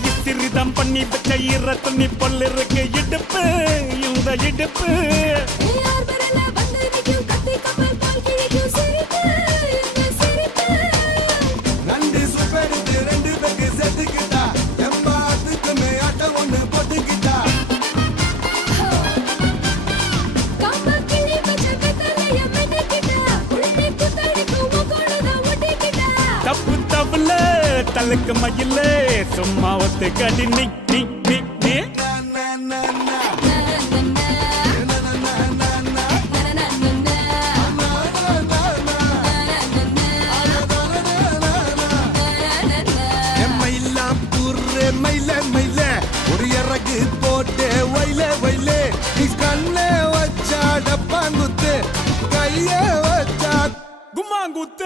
இத்திரிதம் பண்ணி வச்ச ஈர துணி பொல் இருக்கு இடுப்பு இந்த இடுப்பு நண்டு சுப்பெடுத்து ரெண்டு பேருக்கு செத்துக்கிட்டா எம்மாத்துக்குமே ஆட்டம் ஒண்ணு போட்டுக்கிட்டா தப்பு தப்புல தலுக்கு மயில சும்மா ஒத்து கடி நீ நீ நீ நீ மயில மயில ஒரு இறகு போட்டு வயல வயல நீ கண்ண வச்சா டப்பாங்குத்து கைய வச்சா கும்மாங்குத்து